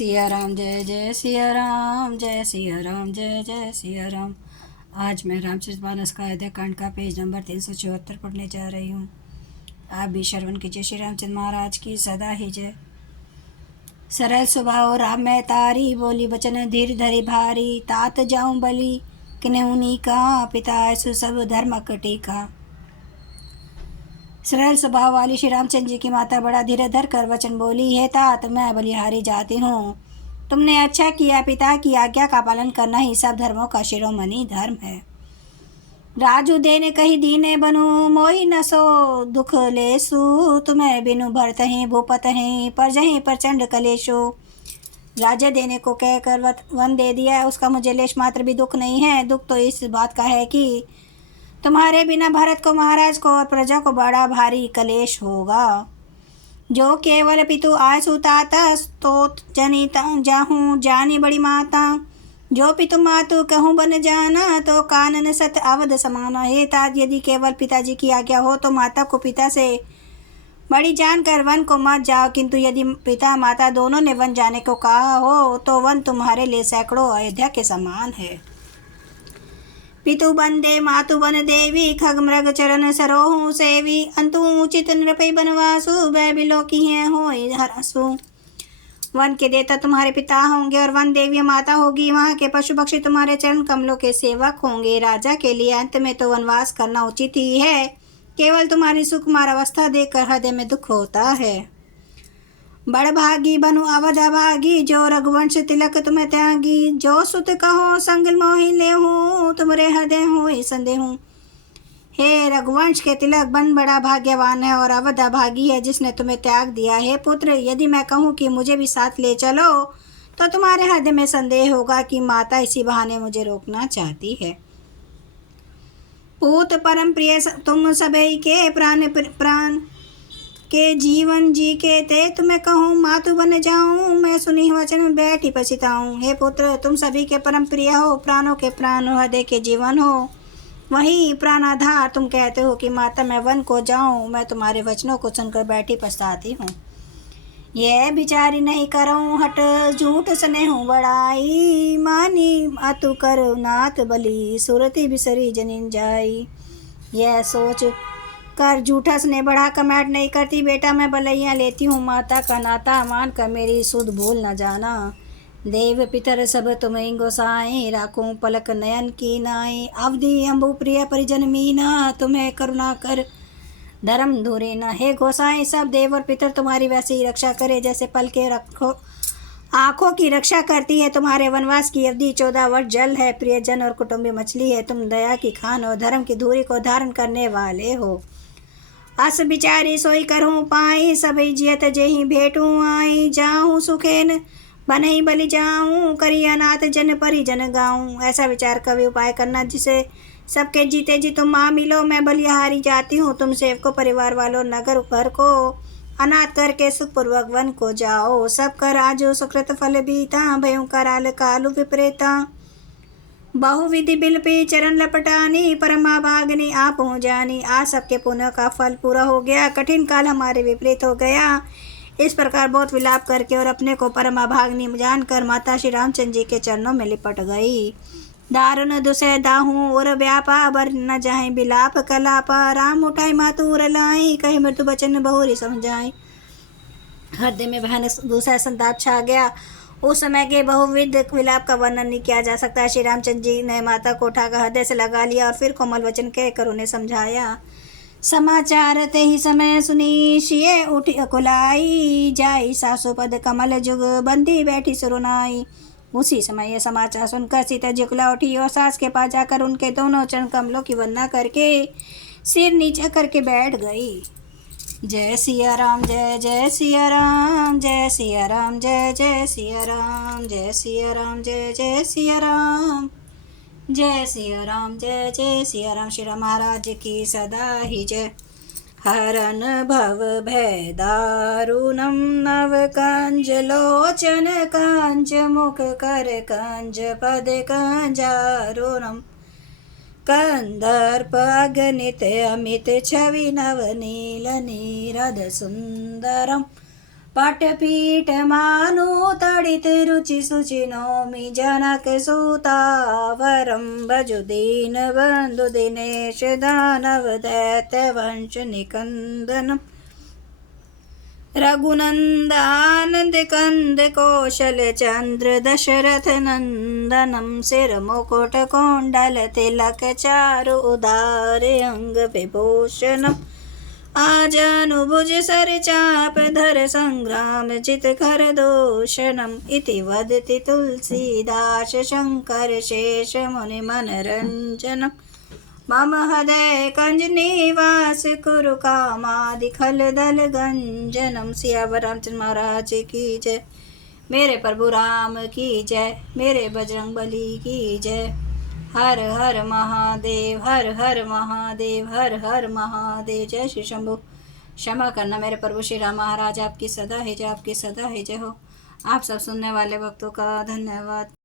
सिया राम जय जय सिया राम, जय सिया राम जय जय सिया राम। आज मैं रामचरितमानस का अयोध्या कांड का पेज नंबर 374 पढ़ने जा रही हूँ। आप भी श्रवण कीजिए। श्री रामचंद्र महाराज की सदा ही जय। सरल स्वभाव राम मैं तारी, बोली बचन धीर धरी भारी। तात जाऊं बलि किन्हुनी का, पिता ऐसु सब धर्म टीका। सरल स्वभाव वाली श्री रामचंद्र जी की माता बड़ा धीरे धर कर वचन बोली, है तात मैं बलिहारी जाती हूँ। तुमने अच्छा किया, पिता की आज्ञा का पालन करना ही सब धर्मों का शिरोमणि धर्म है। राजू देने कही दीने बनू, मोहि न सो दुख लेसु। तुम्हें बिनु भरत हैं भूपत हैं, पर जहीं प्रचंड कलेशु। राज्य देने को कहकर वन दे दिया, उसका मुझे लेश मात्र भी दुख नहीं है। दुख तो इस बात का है कि तुम्हारे बिना भारत को, महाराज को और प्रजा को बड़ा भारी कलेश होगा। जो केवल पितु आयसु ताता, तो जनिता जाहूँ जानी बड़ी माता। जो पितु मातु कहूँ बन जाना, तो कानन सत अवध समाना। हे तात, यदि केवल पिताजी की आज्ञा हो तो माता को पिता से बड़ी जानकर वन को मत जाओ, किंतु यदि पिता माता दोनों ने वन जाने को कहा हो तो वन तुम्हारे लिए सैकड़ों अयोध्या के समान है। पितु बंदे मातु बन देवी, खग मृग चरण सरोहु सेवी। अंतु उचित नृपै बनवासु, बिलो की है हो हरसु। वन के देवता तुम्हारे पिता होंगे और वन देवी माता होगी। वहाँ के पशु पक्षी तुम्हारे चरण कमलों के सेवक होंगे। राजा के लिए अंत में तो वनवास करना उचित ही है। केवल तुम्हारी सुकुमार अवस्था देखकर हृदय में दुख होता है। बड़ भागी बनु अवध भागी, जो रघुवंश तिलक तुम त्यागी। जो सुत कहो संग मोहि लेहूँ, तुमरे हृदय हो संदेहूँ। हे रघुवंश के तिलक, बन बड़ा भाग्यवान है और अवध भागी है जिसने तुम्हें त्याग दिया। हे पुत्र, यदि मैं कहूँ कि मुझे भी साथ ले चलो तो तुम्हारे हृदय में संदेह होगा कि माता इसी बहाने मुझे रोकना चाहती है। पूत परम प्रिय तुम सभी के, प्राण प्राण के जीवन जी के ते। तुम्हें कहूँ मातु बन जाऊं, मैं सुनी वचन में बैठी पछताऊं। हे पुत्र, तुम सभी के परम प्रिय हो, प्राणों के प्राण हो, हृदय के जीवन हो, वही प्राणाधार। तुम कहते हो कि माता मैं वन को जाऊं, मैं तुम्हारे वचनों को सुनकर बैठी पछताती हूँ। यह बिचारी नहीं करऊँ हट, झूठ स्नेह बड़ाई। मानी अतु कर नाथ बलि, सुरति बिसरी जनिन जाई। यह सोच कर झूठा स्नेह बढ़ा कमेंट नहीं करती। बेटा मैं बलैया लेती हूँ, माता का नाता मान कर मेरी सुध भूल न जाना। देव पितर सब तुम्हें गोसाएं, राखूं पलक नयन की नाई। अवधि अम्बु प्रिय परिजन मीना, तुम्हें करुणा कर धर्म धूरे न। हे गोसाएं, सब देव और पितर तुम्हारी वैसे ही रक्षा करे जैसे पल के रखो आँखों की रक्षा करती है। तुम्हारे वनवास की अवधि 14 वर्ष जल है, प्रियजन और कुटुंबी मछली है। तुम दया की खान और धर्म की धूरी को धारण करने वाले हो। अस बिचारी सोई करहूँ पाई, सभी जियत जेहि भेटूँ आई। जाऊँ सुखेन बनई बलि जाऊँ, करी अनाथ जन परिजन गाऊँ। ऐसा विचार कभी उपाय करना जिसे सबके जीते जी तुम माँ मिलो। मैं बलिहारी जाती हूँ, तुम सेवकों परिवार वालों नगर घर को अनाथ करके सुखपूर्वक वन को जाओ। सब कर आजो सुकृत फल बीता, भयों कराल कालु विपरीता। बहुविधि बिलपी चरण लपटानी, परमा भागनी आप हो जानी। आज सबके पुण्य का फल पूरा हो गया, कठिन काल हमारे विपरीत हो गया। इस प्रकार बहुत विलाप करके और अपने को परमा भागनी जानकर माता श्री रामचंद्र जी के चरणों में लिपट गई। दारुण दुसह दाहू और व्यापा, बर न जाए बिलाप कलापा। राम उठाई मातूर लाई, कही मृत्यु बचन बहुरी समझाई। हृदय में भयानक दूसरा संताप छा गया। उस समय के बहुविध विलाप का वर्णन नहीं किया जा सकता। श्री रामचंद्र जी ने माता को उठाकर हृदय से लगा लिया और फिर कोमल वचन कहकर उन्हें समझाया। समाचार ते ही समय सुनी, शिये उठी अकुलाई। जाई सासु पद कमल जुग, बंदी बैठी सुरुनाई। उसी समय यह समाचार सुनकर सीता जुगला उठी और सास के पास जाकर उनके दोनों चरण कमलों की वंदना करके सिर नीचे करके बैठ गई। जय सिया राम जय जय सिया राम, जय सिया राम जय जय सिया राम, जय सिया राम जय जय सिया राम, जय सिया राम जय जय सिया राम। श्री राम महाराज की सदा ही जय। हरन भव भय दारुणम, नव कंज लोचन कंज मुख कर कंज पद कंजारुणम। कंदर्प अगणित अमित छवि नवनील नीरद सुंदरम। पटपीठ मानु तडित रुचि सुचि नौमि जनक सुता वरं भजु दीन बंधु दिनेश दानव दैत्य वंश निकंदनम् रघुनंदन कंद कौशल चंद्र दशरथ नंदनम सिर मुकुट कौंडल तिलक चारु उदार अंग विभूषणम् आजानुभुज सर चाप धर संग्राम जित कर दोषणम् इति वदति तुलसीदास शंकर शेष मुनि मनरंजनम् मम हृदय कंज निवास कुरु कामादि खल दल गंजनम। सियावर रामचंद्र महाराज की जय। मेरे प्रभु राम की जय। मेरे बजरंग बली की जय। हर हर महादेव, हर हर महादेव, हर हर महादेव। जय श्री शंभु। क्षमा करना मेरे प्रभु श्री राम महाराज, आपकी सदा है जय, आपकी सदा है जय हो। आप सब सुनने वाले भक्तों का धन्यवाद।